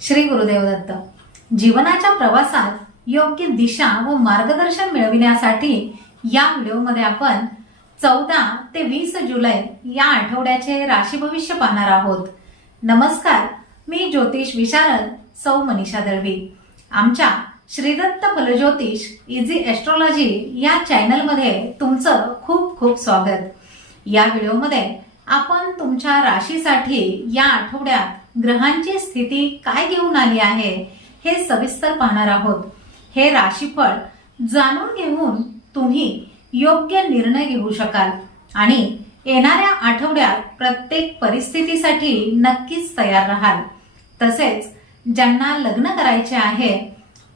श्री गुरुदेव दत्त जीवनाच्या प्रवासात योग्य दिशा व मार्गदर्शन मिळविण्यासाठी या व्हिडिओमध्ये आपण चौदा ते वीस जुलै या आठवड्याचे राशी भविष्य पाहणार आहोत. नमस्कार मी ज्योतिष विशारद सौ मनीषा दळवी. आमच्या श्रीदत्त फलज्योतिष इझी एस्ट्रॉलॉजी या चॅनलमध्ये तुमचं खूप खूप स्वागत. या व्हिडिओमध्ये आपण तुमच्या राशीसाठी या आठवड्यात ग्रहांची स्थिती काय घेऊन आली आहे हे सविस्तर पाहणार आहोत. हे राशीफळ जाणून घेऊन तुम्ही योग्य निर्णय घेऊ शकाल आणि येणाऱ्या आठवड्यात प्रत्येक परिस्थितीसाठी नक्कीच तयार राहाल. तसेच ज्यांना लग्न करायचे आहे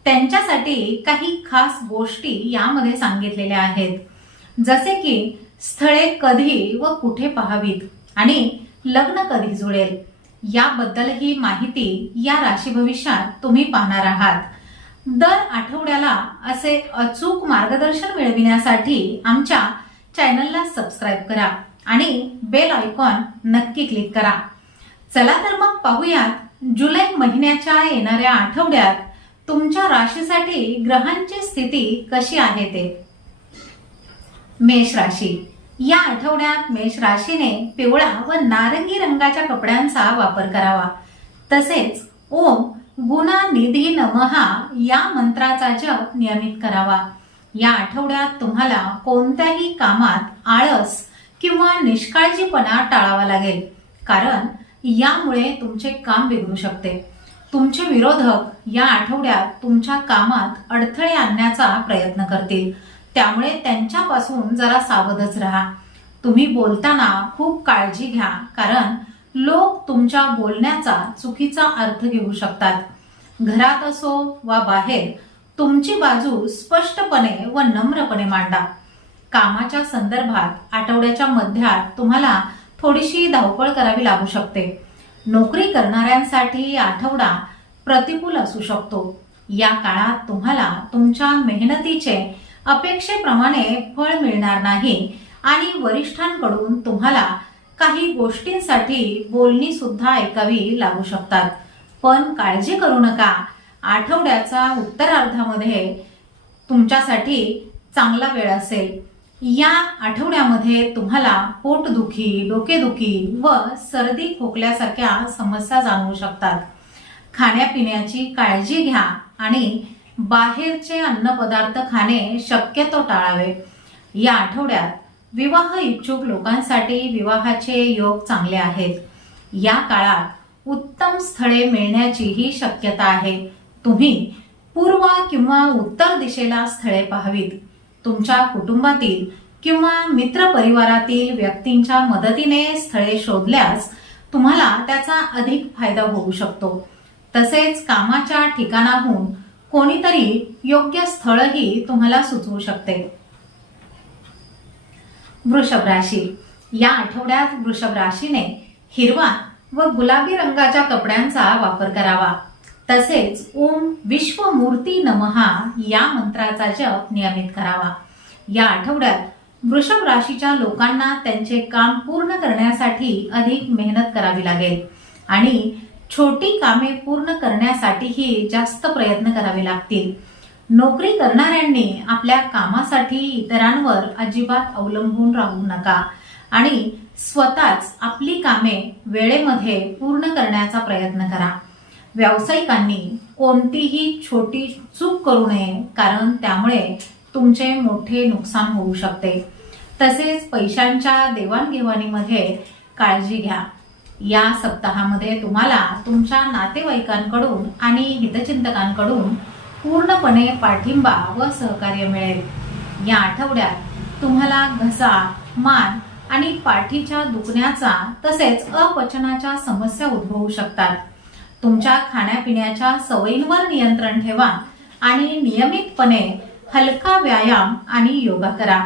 त्यांच्यासाठी काही खास गोष्टी यामध्ये सांगितलेल्या आहेत. जसे की स्थळे कधी व कुठे पाहावीत आणि लग्न कधी जुळेल. याबद्दलही माहिती या राशी भविष्यात तुम्ही पाहणार आहात. दर आठवड्याला असे अचूक मार्गदर्शन मिळविण्यासाठी आमच्या चॅनलला सबस्क्राईब करा आणि बेल आयकॉन नक्की क्लिक करा. चला तर मग पाहूयात जुलै महिन्याच्या येणाऱ्या आठवड्यात तुमच्या राशीसाठी ग्रहांची स्थिती कशी आहे ते. मेष राशी. या आठवड्यात मेष राशीने पिवळा व नारंगी रंगाच्या कपड्यांचा वापर करावा. तसेच ओम गुणा निधी नमहा या मंत्राचा जप नियमित करावा. या आठवड्यात तुम्हाला कोणत्याही कामात आळस किंवा निष्काळजीपणा टाळावा लागेल कारण यामुळे तुमचे काम बिघडू शकते. तुमचे विरोधक या आठवड्यात तुमच्या कामात अडथळे आणण्याचा प्रयत्न करतील. त्यामुळे त्यांच्यापासून जरा सावधच राहा. तुम्ही बोलताना खूप काळजी घ्या कारण लोक तुमच्या बोलण्याचा चुकीचा अर्थ घेऊ शकतात. घरात असो वा बाहेर तुमची बाजू स्पष्टपणे व नम्रपणे मांडा. कामाच्या संदर्भात आठवड्याच्या मध्यात तुम्हाला थोडीशी धावपळ करावी लागू शकते. नोकरी करणाऱ्यांसाठी आठवडा प्रतिकूल असू शकतो. या काळात तुम्हाला तुमच्या मेहनतीचे अपेक्षेप्रमाणे फळ मिळणार नाही. आणि वरिष्ठांकडून तुम्हाला काही गोष्टींसाठी बोलणी सुद्धा ऐकावी लागू शकतात. पण काळजी करू नका. आठवड्याचा उत्तरार्धामध्ये तुमच्यासाठी चांगला वेळ असेल. या आठवड्यामध्ये तुम्हाला पोटदुखी डोकेदुखी व सर्दी खोकल्यासारख्या समस्या जाणवू शकतात. खाण्यापिण्याची काळजी घ्या आणि बाहेरचे अन्नपदार्थ खाणे शक्यतो टाळावे. या आठवड्यात विवाह इच्छुक लोकांसाठी विवाहाचे योग चांगले आहेत. या काळात उत्तम स्थळे मिळण्याचीही शक्यता आहे. तुम्ही पूर्व किंवा उत्तर दिशेला स्थळे पाहावीत. तुमच्या कुटुंबातील किंवा मित्र परिवारातील व्यक्तींच्या मदतीने स्थळे शोधल्यास तुम्हाला त्याचा अधिक फायदा होऊ शकतो. तसेच कामाच्या ठिकाणाहून कोणीतरी योग्य स्थळही तुम्हाला सुचवू शकते. वृषभ राशी. या आठवड्यात वृषभ राशीने हिरवा व गुलाबी रंगाच्या कपड्यांचा वापर करावा. तसेच ओम विश्वमूर्ती नमहा या मंत्राचा जप नियमित करावा. या आठवड्यात वृषभ राशीच्या लोकांना त्यांचे काम पूर्ण करण्यासाठी अधिक मेहनत करावी लागेल. आणि छोटी कामे पूर्ण करण्यासाठीही जास्त प्रयत्न करावे लागतील. नोकरी करणाऱ्यांनी आपल्या कामासाठी इतरांवर अजिबात अवलंबून राहू नका आणि स्वतःच आपली कामे वेळेमध्ये पूर्ण करण्याचा प्रयत्न करा. व्यावसायिकांनी कोणतीही छोटी चूक करू नये कारण त्यामुळे तुमचे मोठे नुकसान होऊ शकते. तसेच पैशांच्या देवाणघेवाणीमध्ये काळजी घ्या. या सप्ताहामध्ये तुम्हाला तुमच्या नातेवाईकांकडून आणि हितचिंतकांकडून पूर्णपणे पाठिंबा व सहकार्य मिळेल. या आठवड्यात तुम्हाला घसा मान आणि पाठीच्या दुखण्याचा तसेच अपचनाच्या समस्या उद्भवू शकतात. तुमच्या खाण्यापिण्याच्या सवयींवर नियंत्रण ठेवा आणि नियमितपणे हलका व्यायाम आणि योगा करा.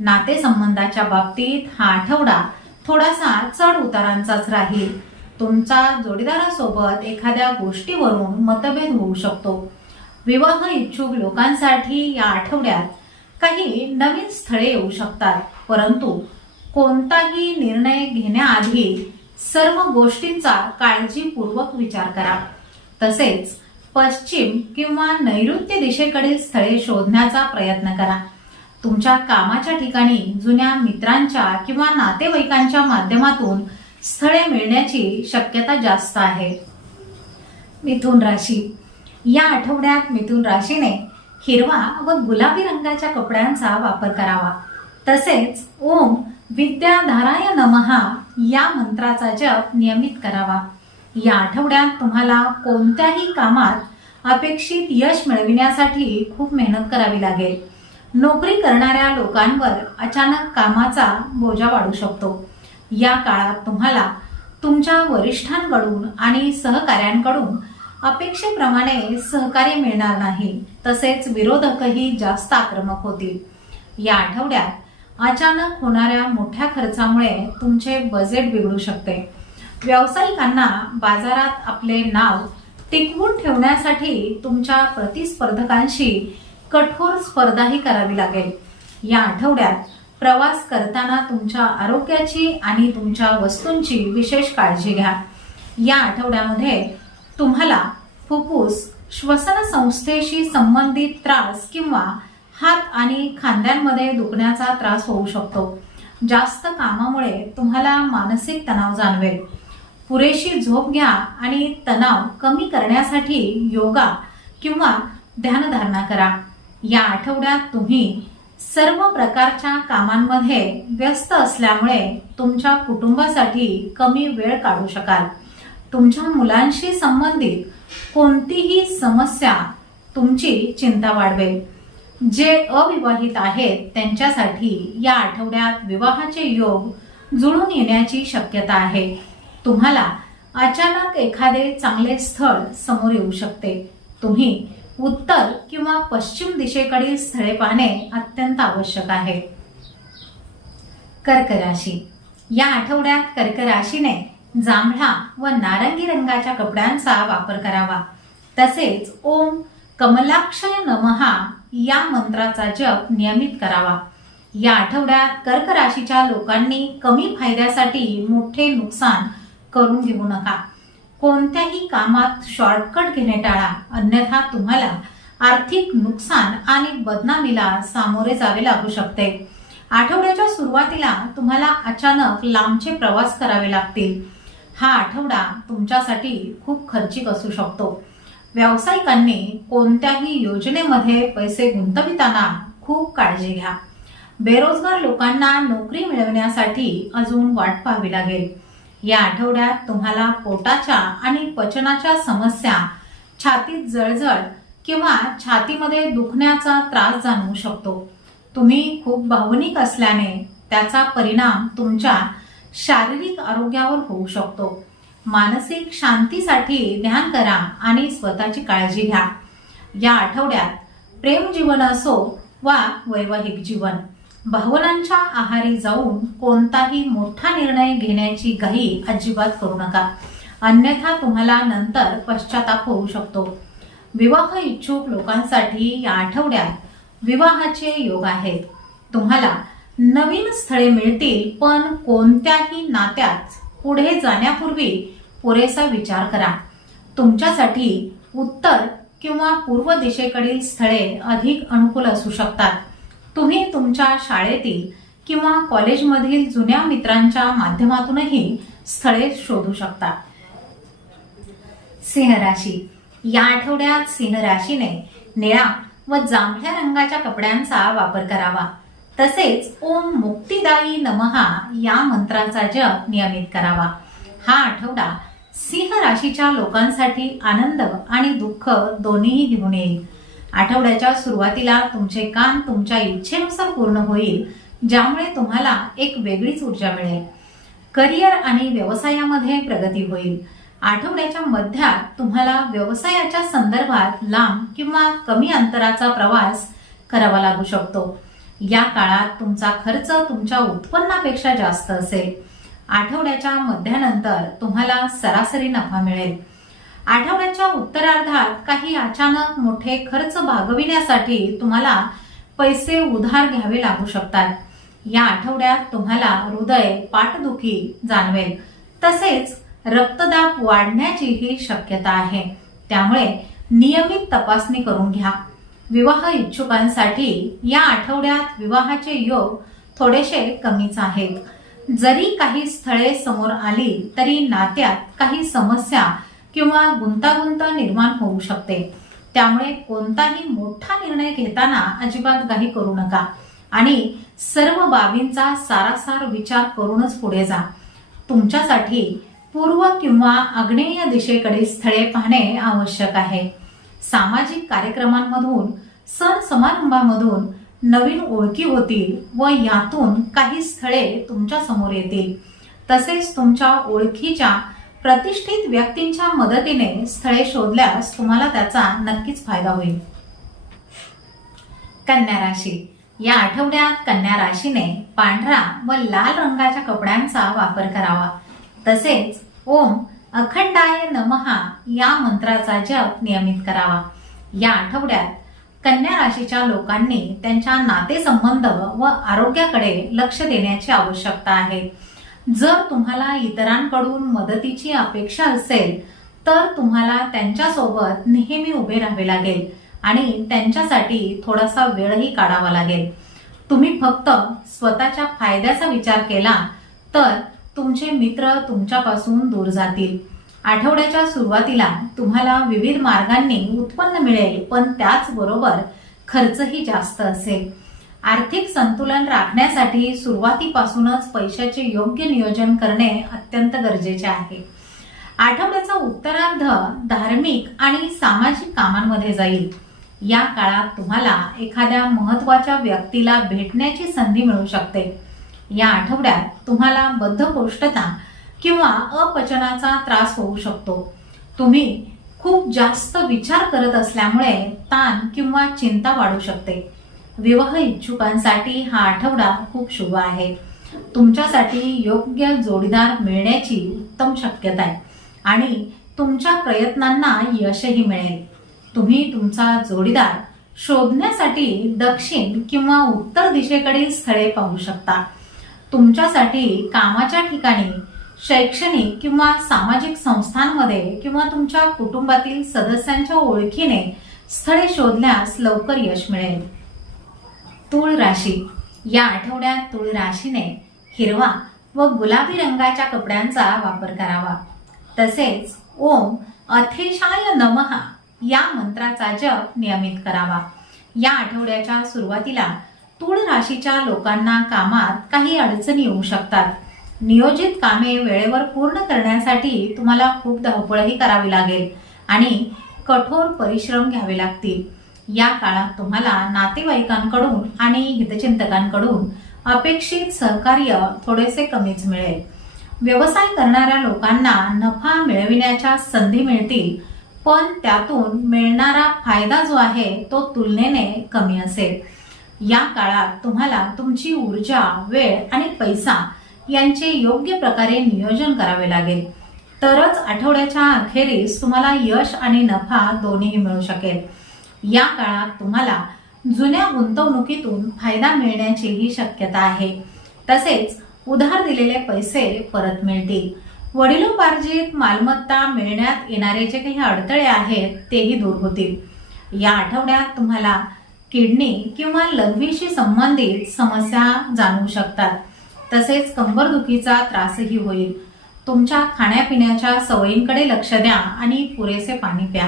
नातेसंबंधाच्या बाबतीत हा आठवडा थोडासा चढ उतारांचाच राहील. तुमचा जोडीदारासोबत एखाद्या गोष्टीवरून मतभेद होऊ शकतो. विवाह इच्छुक लोकांसाठी या आठवड्यात काही नवीन स्थळे येऊ शकतात परंतु कोणताही निर्णय घेण्याआधी सर्व गोष्टींचा काळजीपूर्वक विचार करा. तसेच पश्चिम किंवा नैऋत्य दिशेकडील स्थळे शोधण्याचा प्रयत्न करा. तुमच्या कामाच्या ठिकाणी जुन्या मित्रांच्या किंवा नातेवाईकांच्या माध्यमातून स्थळे मिळण्याची शक्यता जास्त आहे. मिथुन राशी. या आठवड्यात मिथुन राशीने हिरवा व गुलाबी रंगाच्या कपड्यांचा वापर करावा. तसेच ओम विद्याधाराय नमहा या मंत्राचा जप नियमित करावा. या आठवड्यात तुम्हाला कोणत्याही कामात अपेक्षित यश मिळविण्यासाठी खूप मेहनत करावी लागेल. नोकरी करणाऱ्या लोकांवर अचानक कामाचा बोजा वाढू शकतो. या काळात तुम्हाला तुमच्या वरिष्ठांकडून आणि सहकाऱ्यांकडून अपेक्षेप्रमाणे सहकार्य मिळणार नाही तसेच विरोधकही जास्त आक्रमक होतील. या आठवड्यात अचानक होणाऱ्या मोठ्या खर्चामुळे तुमचे बजेट बिघडू शकते. व्यावसायिकांना बाजारात आपले नाव टिकवून ठेवण्यासाठी तुमच्या प्रतिस्पर्धकांशी कठोर स्पर्धाही करावी लागेल. या आठवड्यात प्रवास करताना तुमच्या आरोग्याची आणि तुमच्या वस्तूंची विशेष काळजी घ्या. या आठवड्यामध्ये तुम्हाला फुफ्फुस श्वसन संस्थेशी संबंधित त्रास किंवा हात आणि खांद्यांमध्ये दुखण्याचा त्रास होऊ शकतो. जास्त कामामुळे तुम्हाला मानसिक तणाव जाणवेल. पुरेशी झोप घ्या आणि तणाव कमी करण्यासाठी योगा किंवा ध्यानधारणा करा. या आठवड्यात तुम्ही सर्व प्रकारच्या कामांमध्ये व्यस्त असल्यामुळे तुमच्या कुटुंबासाठी कमी वेळ काढू शकाल. तुमच्या मुलांशी संबंधित कोणतीही समस्या तुमची चिंता वाढवेल. जे अविवाहित आहेत त्यांच्यासाठी या आठवड्यात विवाहाचे योग जुळून येण्याची शक्यता आहे. तुम्हाला अचानक एखादे चांगले स्थळ समोर येऊ शकते. तुम्ही उत्तर किंवा पश्चिम दिशेकडील स्थळे पाहणे अत्यंत आवश्यक आहे. कर्क राशी. या आठवड्यात कर्क राशीने जांभळा व नारंगी रंगाच्या कपड्यांचा वापर करावा. तसेच ओम कमलाक्षय नमहा या मंत्राचा जप नियमित करावा. या आठवड्यात कर्क राशीच्या लोकांनी कमी फायद्यासाठी मोठे नुकसान करून घेऊ नका. कोणत्याही कामात शॉर्टकट घेणे टाळा. अन्यथा तुम्हाला आर्थिक नुकसान आणि बदनामीला सामोरे जावे लागू शकते. आठवड्याच्या सुरुवातीला तुम्हाला अचानक लांबचे प्रवास करावे लागतील. हा आठवडा तुमच्यासाठी खूप खर्चिक असू शकतो. व्यावसायिकांनी कोणत्याही योजनेमध्ये पैसे गुंतविताना खूप काळजी घ्या. बेरोजगार लोकांना नोकरी मिळवण्यासाठी अजून वाट पाहावी लागेल. या आठवड्यात तुम्हाला पोटाच्या आणि पचनाच्या समस्या छातीत जळजळ किंवा छातीमध्ये दुखण्याचा त्रास जाणवू शकतो. तुम्ही खूप भावनिक असल्याने त्याचा परिणाम तुमच्या शारीरिक आरोग्यावर होऊ शकतो. मानसिक शांतीसाठी ध्यान करा आणि स्वतःची काळजी घ्या. या आठवड्यात प्रेम जीवन असो वा वैवाहिक जीवन भावनांच्या आहारी जाऊन कोणताही मोठा निर्णय घेण्याची घाई अजिबात करू नका. अन्यथा तुम्हाला नंतर पश्चाताप होऊ शकतो. विवाह इच्छुक लोकांसाठी या आठवड्यात विवाहाचे योग आहेत. तुम्हाला नवीन स्थळे मिळतील पण कोणत्याही नात्यात पुढे जाण्यापूर्वी पुरेसा विचार करा. तुमच्यासाठी उत्तर किंवा पूर्व दिशेकडील स्थळे अधिक अनुकूल असू शकतात. तुम्ही तुमच्या शाळेतील किंवा कॉलेजमधील जुन्या मित्रांच्या माध्यमातूनही स्थळे शोधू शकता. सिंह राशी. या आठवड्यात सिंह राशीने निळा व जांभळ्या रंगाच्या कपड्यांचा वापर करावा. तसेच ओम मुक्तिदायी नमहा या मंत्राचा जप नियमित करावा. हा आठवडा सिंह राशीच्या लोकांसाठी आनंद आणि दुःख दोन्हीही घेऊन येईल. आठवड्याच्या सुरुवातीला तुमचे काम तुमच्या इच्छेनुसार पूर्ण होईल ज्यामुळे तुम्हाला एक वेगळीच ऊर्जा मिळेल. करिअर आणि व्यवसायामध्ये प्रगती होईल. आठवड्याच्या मध्यात तुम्हाला व्यवसायाच्या संदर्भात लांब किंवा कमी अंतराचा प्रवास करावा लागू शकतो. या काळात तुमचा खर्च तुमच्या उत्पन्नापेक्षा जास्त असेल. आठवड्याच्या मध्यानंतर तुम्हाला सरासरी नफा मिळेल. आठवड्याच्या उत्तरार्धात काही अचानक मोठे खर्च भागविण्यासाठी तुम्हाला पैसे उधार घ्यावे लागू शकतात. या आठवड्यात तुम्हाला हृदय पाठदुखी जाणवेल. तसेच रक्तदाब वाढण्याचीही शक्यता आहे. त्यामुळे नियमित तपासणी करून घ्या. विवाह इच्छुकांसाठी या आठवड्यात विवाहाचे योग थोडेसे कमीच आहेत. जरी काही स्थळे समोर आली तरी नात्यात काही समस्या किंवा गुंतागुंत निर्माण होऊ शकते. त्यामुळे कोणताही मोठा निर्णय घेताना अजिबात काही करू नका. आणि सर्व बाबींचा सारासार विचार करूनच पुढे जा. तुमच्यासाठी पूर्व किंवा आग्नेय दिशेकडे स्थळे पाहणे आवश्यक आहे. सामाजिक कार्यक्रमांमधून सण समारंभामधून नवीन ओळखी होतील व यातून काही स्थळे तुमच्यासमोर येतील. तसेच तुमच्या ओळखीच्या प्रतिष्ठित व्यक्तींच्या मदतीने स्थळे शोधल्यास तुम्हाला त्याचा नक्कीच फायदा होईल. कन्या राशी. या आठवड्यात कन्या राशीने पांढरा व लाल रंगाच्या कपड्यांचा वापर करावा. तसेच ओम अखंडाय नमहा या मंत्राचा जप नियमित करावा. या आठवड्यात कन्या राशीच्या लोकांनी त्यांच्या नातेसंबंध व आरोग्याकडे लक्ष देण्याची आवश्यकता आहे. जर तुम्हाला इतरांकडून मदतीची अपेक्षा असेल तर तुम्हाला त्यांच्यासोबत नेहमी उभे राहावे लागेल आणि त्यांच्यासाठी थोडासा वेळही काढावा लागेल. तुम्ही फक्त स्वतःच्या फायद्याचा विचार केला तर तुमचे मित्र तुमच्यापासून दूर जातील. आठवड्याच्या सुरुवातीला तुम्हाला विविध मार्गांनी उत्पन्न मिळेल पण त्याचबरोबर खर्चही जास्त असेल. आर्थिक संतुलन राखण्यासाठी सुरुवातीपासूनच पैशाचे योग्य नियोजन करणे अत्यंत गरजेचे आहे. आठवड्याचा उत्तरार्ध धार्मिक आणि सामाजिक कामांमध्ये जाईल. या काळात तुम्हाला एखाद्या महत्त्वाच्या व्यक्तीला भेटण्याची संधी मिळू शकते. या आठवड्यात तुम्हाला बद्धकोष्ठता किंवा अपचनाचा त्रास होऊ शकतो. तुम्ही खूप जास्त विचार करत असल्यामुळे ताण किंवा चिंता वाढू शकते. विवाह इच्छुकांसाठी हा आठवडा खूप शुभ आहे. तुमच्यासाठी योग्य जोडीदार मिळण्याची उत्तम शक्यता आहे. आणि तुमच्या प्रयत्नांना यशही मिळेल. तुम्ही तुमचा जोडीदार शोधण्यासाठी दक्षिण किंवा उत्तर दिशेकडील स्थळे पाहू शकता. तुमच्यासाठी कामाच्या ठिकाणी शैक्षणिक किंवा सामाजिक संस्थांमध्ये किंवा तुमच्या कुटुंबातील सदस्यांच्या ओळखीने स्थळे शोधण्यास लवकर यश मिळेल. तुळ राशी. या आठवड्यात तुळ राशीने हिरवा व गुलाबी रंगाच्या कपड्यांचा वापर करावा. तसेच ओम अथेशाय नमहा या मंत्राचा जप नियमित करावा. या आठवड्याच्या सुरुवातीला तूळ राशीच्या लोकांना कामात काही अडचणी येऊ शकतात. नियोजित कामे वेळेवर पूर्ण करण्यासाठी तुम्हाला खूप धावपळही करावी लागेल आणि कठोर परिश्रम घ्यावे लागतील. या काळात तुम्हाला नातेवाईकांकडून आणि हितचिंतकांकडून अपेक्षित सहकार्य थोडेसे कमीच मिळेल. व्यवसाय करणाऱ्या लोकांना नफा मिळविण्याच्या संधी मिळतील पण त्यातून मिळणारा फायदा जो आहे तो तुलनेने कमी असेल. या काळात तुम्हाला तुमची ऊर्जा वेळ आणि पैसा यांचे योग्य प्रकारे नियोजन करावे लागेल. तरच आठवड्याच्या अखेरीस तुम्हाला यश आणि नफा दोन्ही मिळू शकेल. या काळात तुम्हाला जुन्या गुंतवणुकीतून फायदा मिळण्याचीही शक्यता आहे. तसेच उधार दिलेले पैसे परत मिळतील. वडिलोपार्जित मालमत्ता मिळण्यात येणारे जे काही अडथळे आहेत तेही दूर होतील. या आठवड्यात तुम्हाला किडनी किंवा लघवीशी संबंधित समस्या जाणवू शकतात. तसेच कंबरदुखीचा त्रासही होईल. तुमच्या खाण्यापिण्याच्या सवयींकडे लक्ष द्या आणि पुरेसे पाणी प्या.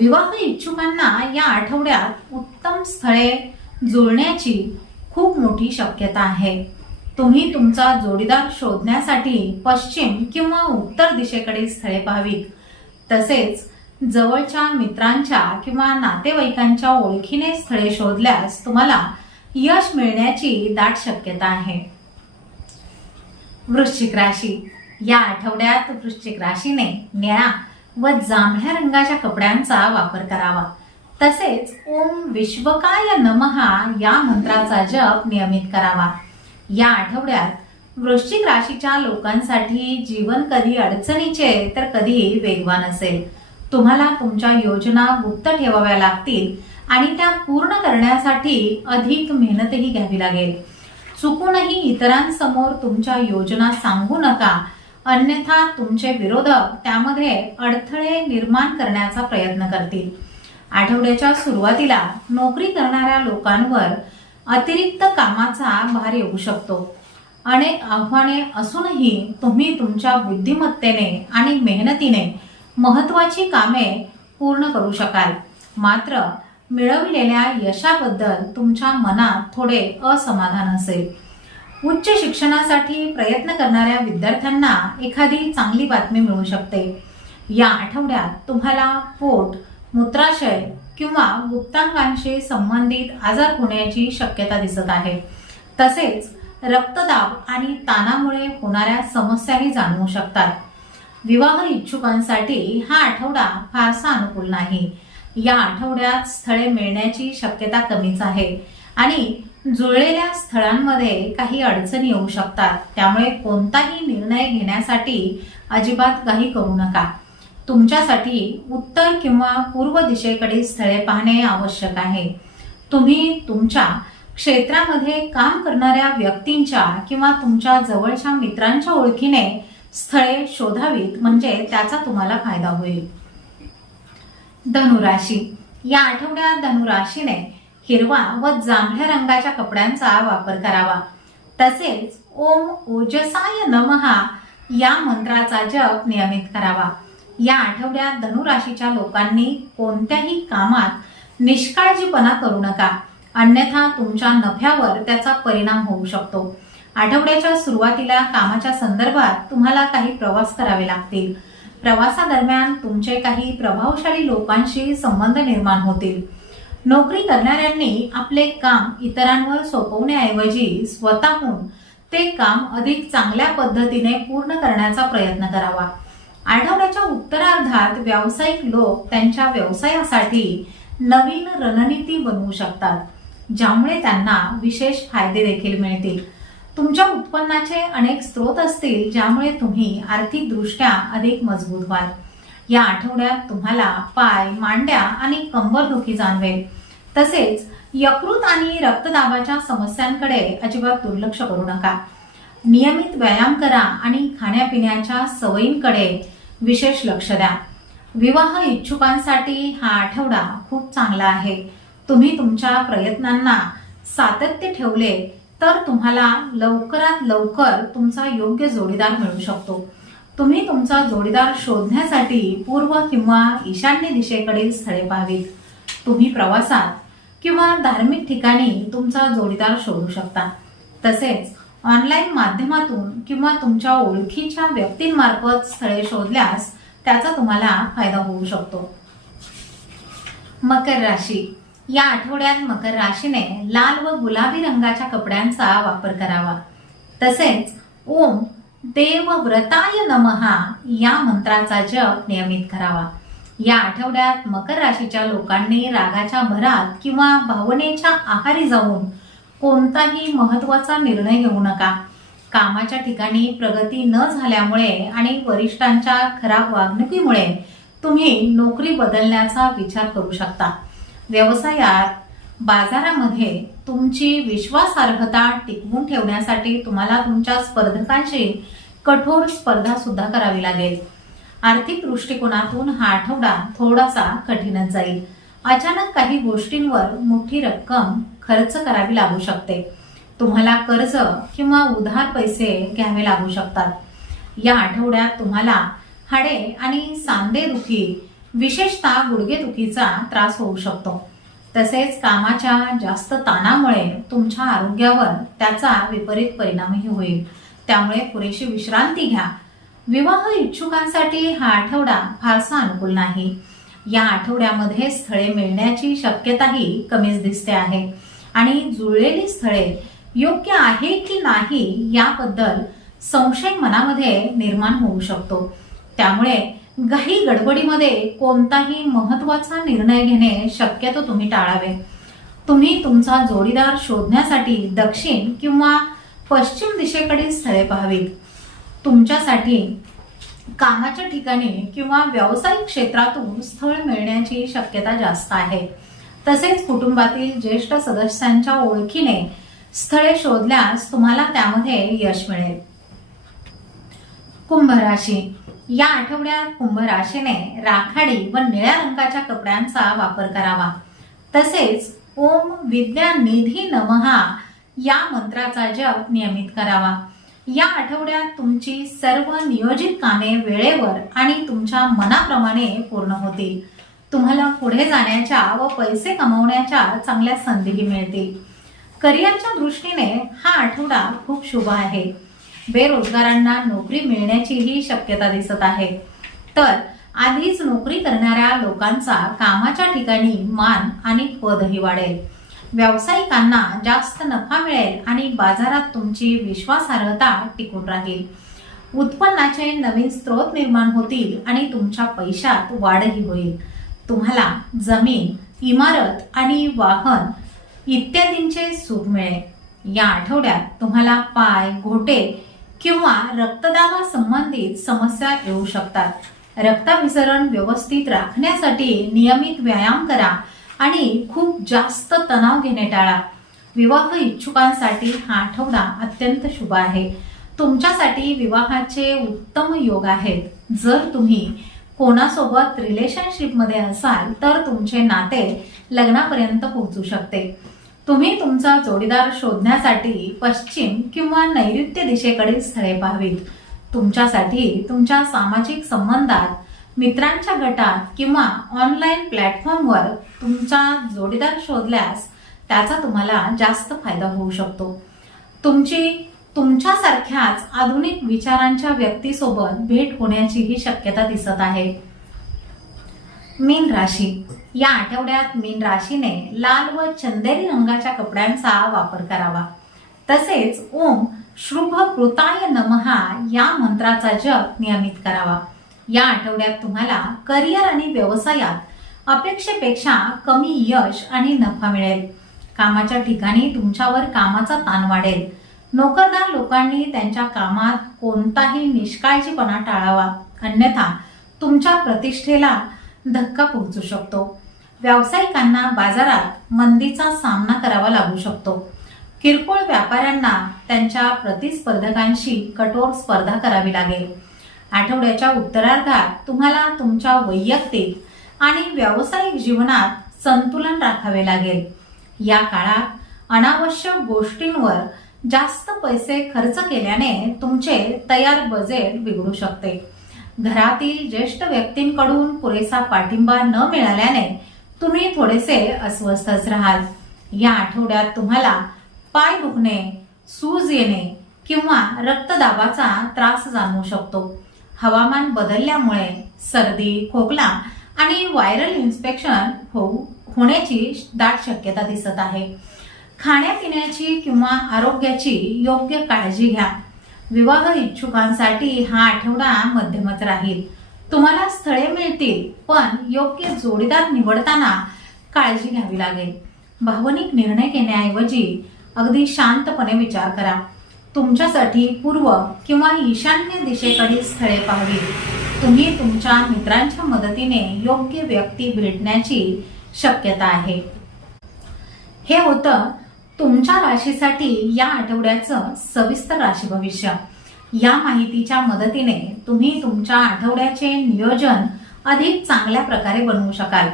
विवाह इच्छुकांना या आठवड्यात उत्तम स्थळे जुळण्याची खूप मोठी शक्यता आहे. तुम्ही तुमचा जोडीदार शोधण्यासाठी पश्चिम किंवा उत्तर दिशेकडे स्थळे पाहावीत. तसेच जवळच्या मित्रांच्या किंवा नातेवाईकांच्या ओळखीने स्थळे शोधल्यास तुम्हाला यश मिळण्याची दाट शक्यता आहे. वृश्चिक राशी. या आठवड्यात वृश्चिक राशीने निळा व जांभळ्या रंगाच्या कपड्यांचा वापर करावा. तसेच ओम विश्वकाय नमहा या मंत्राचा जप नियमित करावा. या आठवड्यात वृश्चिक राशीच्या लोकांसाठी जीवन कधी अडचणीचे तर कधी वेगवान असेल. तुम्हाला तुमच्या योजना गुप्त ठेवाव्या लागतील आणि त्या पूर्ण करण्यासाठी अधिक मेहनतही घ्यावी लागेल. चुकूनही इतरांसमोर तुमच्या योजना सांगू नका. अन्यथा तुमचे विरोधक त्यामध्ये अडथळे निर्माण करण्याचा प्रयत्न करतील. आठवड्याच्या सुरुवातीला नोकरी करणाऱ्या लोकांवर अतिरिक्त कामाचा भार येऊ शकतो. अनेक आव्हाने असूनही तुम्ही तुमच्या बुद्धिमत्तेने आणि मेहनतीने महत्वाची कामे पूर्ण करू शकाल. मात्र मिळवलेल्या यशाबद्दल तुमच्या मनात थोडे असमाधान असेल. उच्च शिक्षणासाठी प्रयत्न करणाऱ्या विद्यार्थ्यांना एखादी चांगली बातमी मिळू शकते. या आठवड्यात तुम्हाला पोट मूत्राशय किंवा गुप्तांगांशी संबंधित आजार होण्याची शक्यता दिसत आहे. तसेच रक्तदाब आणि ताणामुळे होणाऱ्या समस्याही जाणवू शकतात. विवाह इच्छुकांसाठी हा आठवडा फारसा अनुकूल नाही. या आठवड्यात स्थळे मिळण्याची शक्यता कमीच आहे आणि जुळलेल्या स्थळांमध्ये काही अडचणी येऊ शकतात. त्यामुळे कोणताही निर्णय घेण्यासाठी अजिबात काही करू नका. तुमच्यासाठी उत्तर किंवा पूर्व दिशेकडील स्थळे पाहणे आवश्यक आहे. तुम्ही तुमच्या क्षेत्रामध्ये काम करणाऱ्या व्यक्तींच्या किंवा तुमच्या जवळच्या मित्रांच्या ओळखीने स्थळे शोधावीत म्हणजे त्याचा तुम्हाला फायदा होईल. धनुराशी. या आठवड्यात धनुराशीने हिरवा व जांभळ्या रंगाच्या कपड्यांचा वापर करावा. तसेच ओम ओजसाय नमहा या मंत्राचा जप नियमित करावा. या आठवड्यात धनुराशीच्या लोकांनी कोणत्याही कामात निष्काळजीपणा करू नका. अन्यथा तुमच्या नफ्यावर त्याचा परिणाम होऊ शकतो. आठवड्याच्या सुरुवातीला कामाच्या संदर्भात तुम्हाला काही प्रवास करावे लागतील. प्रवासादरम्यान तुमचे काही प्रभावशाली लोकांशी संबंध निर्माण होतील. नोकरी करणाऱ्यांनी आपले काम इतरांवर सोपवण्याऐवजी स्वतःहून ते काम अधिक चांगल्या पद्धतीने पूर्ण करण्याचा प्रयत्न करावा. आठवड्याच्या उत्तरार्धात व्यावसायिक लोक त्यांच्या व्यवसायासाठी नवीन रणनीती बनवू शकतात ज्यामुळे त्यांना विशेष फायदे देखील मिळतील. तुमच्या उत्पन्नाचे अनेक स्रोत असतील ज्यामुळे तुम्ही आर्थिकदृष्ट्या अधिक मजबूत व्हाल. या आठवड्यात तुम्हाला पाय मांड्या आणि कंबरदुखी जाणवेल. तसेच यकृत आणि रक्तदाबाच्या समस्यांकडे अजिबात दुर्लक्ष करू नका. नियमित व्यायाम करा आणि खाण्यापिण्याच्या सवयींकडे विशेष लक्ष द्या. विवाह इच्छुकांसाठी हा आठवडा खूप चांगला आहे. तुम्ही तुमच्या प्रयत्नांना सातत्य ठेवले तर तुम्हाला लवकरात लवकर तुमचा योग्य जोडीदार मिळू शकतो. तुम्ही तुमचा जोडीदार शोधण्यासाठी पूर्व किंवा ईशान्य दिशेकडील स्थळे पाहावीत. तुम्ही प्रवासात किंवा धार्मिक ठिकाणी तुमचा जोडीदार शोधू शकता. तसेच ऑनलाईन माध्यमातून किंवा तुमच्या ओळखीच्या व्यक्तींमार्फत स्थळे शोधल्यास त्याचा तुम्हाला फायदा होऊ शकतो. मकर राशी. या आठवड्यात मकर राशीने लाल व गुलाबी रंगाच्या कपड्यांचा वापर करावा. तसेच ओम देव व्रताय नमहा या मंत्राचा जप नियमित करावा. या आठवड्यात मकर राशीच्या लोकांनी रागाच्या भरात किंवा भावनेच्या आहारी जाऊन कोणताही महत्त्वाचा निर्णय घेऊ नका. कामाच्या ठिकाणी प्रगती न झाल्यामुळे आणि वरिष्ठांच्या खराब वागणुकीमुळे तुम्ही नोकरी बदलण्याचा विचार करू शकता. व्यवसायात बाजारामध्ये तुमची विश्वासार्हता टिकवून ठेवण्यासाठी तुम्हाला तुमच्या स्पर्धकांशी कठोर स्पर्धा सुद्धा करावी लागेल. आर्थिक दृष्टिकोनातून हा आठवडा थोडासा कठीणच जाईल. अचानक काही गोष्टींवर मोठी रक्कम खर्च करावी लागू शकते. तुम्हाला कर्ज किंवा उधार पैसे घ्यावे लागू शकतात. या आठवड्यात तुम्हाला हाडे आणि सांधेदुखी विशेषतः गुडघेदुखीचा त्रास होऊ शकतो. तसेच कामाच्या जास्त ताणामुळे तुमच्या आरोग्यावर त्याचा विपरीत परिणामही होईल. त्यामुळे पुरेशी विश्रांती घ्या. विवाह इच्छुकांसाठी हा आठवडा फारसा अनुकूल नाही. या आठवड्यामध्ये स्थळे मिळण्याची शक्यताही कमीच दिसते आहे. आणि जुळलेली स्थळे योग्य आहे की नाही याबद्दल संशय मनामध्ये निर्माण होऊ शकतो. त्यामुळे घाई गडबडीमध्ये कोणताही महत्त्वाचा निर्णय घेणे शक्यतो तुम्ही टाळावे. तुम्ही तुमचा जोडीदार शोधण्यासाठी दक्षिण किंवा पश्चिम दिशेकडील स्थळे पाहावीत. तुमच्यासाठी कामाच्या ठिकाणी किंवा व्यावसायिक क्षेत्रातून स्थळ मिळण्याची शक्यता जास्त आहे. तसेच कुटुंबातील ज्येष्ठ सदस्यांच्या ओळखीने स्थळे शोधल्यास तुम्हाला त्यामध्ये यश मिळेल. कुंभ राशी. या आठवड्यात कुंभ राशीने राखाडी व निळ्या रंगाच्या कपड्यांचा वापर करावा. तसेच ओम विद्या निधी नमहा या मंत्राचा जप नियमित करावा. या आठवड्यात तुमची सर्व नियोजित कामे वेळेवर आणि तुमच्या मनाप्रमाणे पूर्ण होतील. तुम्हाला पुढे जाण्याच्या व पैसे कमवण्याच्या चांगल्या संधीही मिळतील. करिअरच्या दृष्टीने हा आठवडा खूप शुभ आहे. बेरोजगारांना नोकरी मिळण्याचीही शक्यता दिसत आहे. तर आधीच नोकरी करणाऱ्या लोकांचा कामाच्या ठिकाणी मान आणि पदही वाढेल. व्यावसायिकांना जास्त नफा मिळेल आणि बाजारात तुमची विश्वासार्हता टिकून राहील. उत्पन्नाचे नवीन स्रोत निर्माण होतील आणि तुमच्या पैशात वाढही होईल. तुम्हाला जमीन इमारत आणि वाहन इत्यादींचे सुख मिळेल. या आठवड्यात तुम्हाला पाय घोटे किंवा रक्तदाबा संबंधित समस्या येऊ शकतात. रक्ताभिसरण व्यवस्थित राखण्यासाठी नियमित व्यायाम करा आणि खूप जास्त तणाव घेणे टाळा. विवाह इच्छुकांसाठी हा आठवडा अत्यंत शुभ आहे. तुमच्यासाठी विवाहाचे उत्तम योग आहेत. जर तुम्ही कोणासोबत रिलेशनशिपमध्ये असाल तर तुमचे नाते लग्नापर्यंत पोहोचू शकते. तुम्ही तुमचा जोडीदार शोधण्यासाठी पश्चिम किंवा नैऋत्य दिशेकडील स्थळे पाहावीत. तुमच्यासाठी तुमच्या सामाजिक संबंधात मित्रांच्या गटात किंवा ऑनलाईन प्लॅटफॉर्मवर तुमचा जोडीदार शोधल्यास त्याचा तुम्हाला जास्त फायदा होऊ शकतो. तुमची तुमच्यासारख्याच आधुनिक विचारांच्या व्यक्तीसोबत भेट होण्याचीही शक्यता दिसत आहे. मीन राशी. या आठवड्यात मीन राशीने लाल व चंदेरी रंगाच्या कपड्यांचा वापर करावा. तसेच ओम शुभ कृताय नमहा या मंत्राचा जप नियमित करावा. या आठवड्यात तुम्हाला करिअर आणि व्यवसायात अपेक्षेपेक्षा कमी यश आणि नफा मिळेल. कामाच्या ठिकाणी तुमच्यावर कामाचा ताण वाढेल. नोकरदार लोकांनी त्यांच्या कामात कोणताही निष्काळजीपणा टाळावा. अन्यथा तुमच्या प्रतिष्ठेला धक्का पोहोचू शकतो. व्यावसायिकांना बाजारात मंदीचा सामना करावा लागू शकतो. किरकोळ व्यापाऱ्यांना त्यांच्या प्रतिस्पर्धकांशी कठोर स्पर्धा करावी लागेल. आठवड्याच्या उत्तरार्धात तुम्हाला तुमच्या वैयक्तिक आणि व्यावसायिक जीवनात संतुलन राखावे लागेल. या काळात अनावश्यक गोष्टींवर जास्त पैसे खर्च केल्याने तुमचे तयार बजेट बिघडू शकते. घरातील ज्येष्ठ व्यक्तींकडून पुरेसा पाठिंबा न मिळाल्याने तुम्ही थोडेसे अस्वस्थच राहाल. या आठवड्यात तुम्हाला पाय दुखणे सूज येणे किंवा रक्तदाबाचा त्रास जाणवू शकतो. हवामान बदलल्यामुळे सर्दी खोकला आणि व्हायरल इन्स्पेक्शन होऊ होण्याची दाट शक्यता दिसत आहे. खाण्यापिण्याची किंवा आरोग्याची योग्य काळजी घ्या. विवाह इच्छुकांसाठी हा आठवडा मध्यमच राहील. तुम्हाला स्थळे मिळतील पण योग्य जोडीदार निवडताना काळजी घ्यावी लागेल. भावनिक निर्णय घेण्याऐवजी अगदी शांतपणे विचार करा. तुमच्यासाठी पूर्व किंवा ईशान्य दिशेकडील स्थळे पाहावी तुम्ही तुमच्या मित्रांच्या मदतीने योग्य व्यक्ती भेटण्याची शक्यता आहे. हे होतं तुमच्या राशीसाठी या आठवड्याचं सविस्तर राशी भविष्य. या माहितीच्या मदतीने तुम्ही तुमच्या आठवड्याचे नियोजन अधिक चांगल्या प्रकारे बनवू शकाल.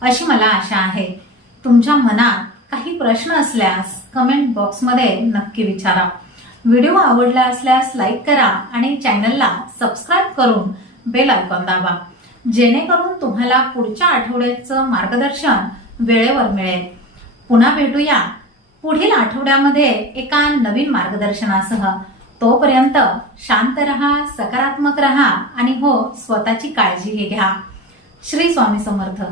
अशी मला आशा आहे. तुमच्या मनात काही प्रश्न असल्यास कमेंट बॉक्समध्ये नक्की विचारा. व्हिडिओ आवडला असल्यास लाईक करा आणि चॅनलला सबस्क्राईब करून बेल आयकॉन दाबा. जेणेकरून तुम्हाला पुढच्या आठवड्याचं मार्गदर्शन वेळेवर मिळेल. पुन्हा भेटूया. पुढील आठवड्यामध्ये एका नवीन मार्गदर्शनासह तोपर्यंत शांत रहा सकारात्मक रहा आणि हो स्वतःची काळजीही घ्या. श्री स्वामी समर्थ.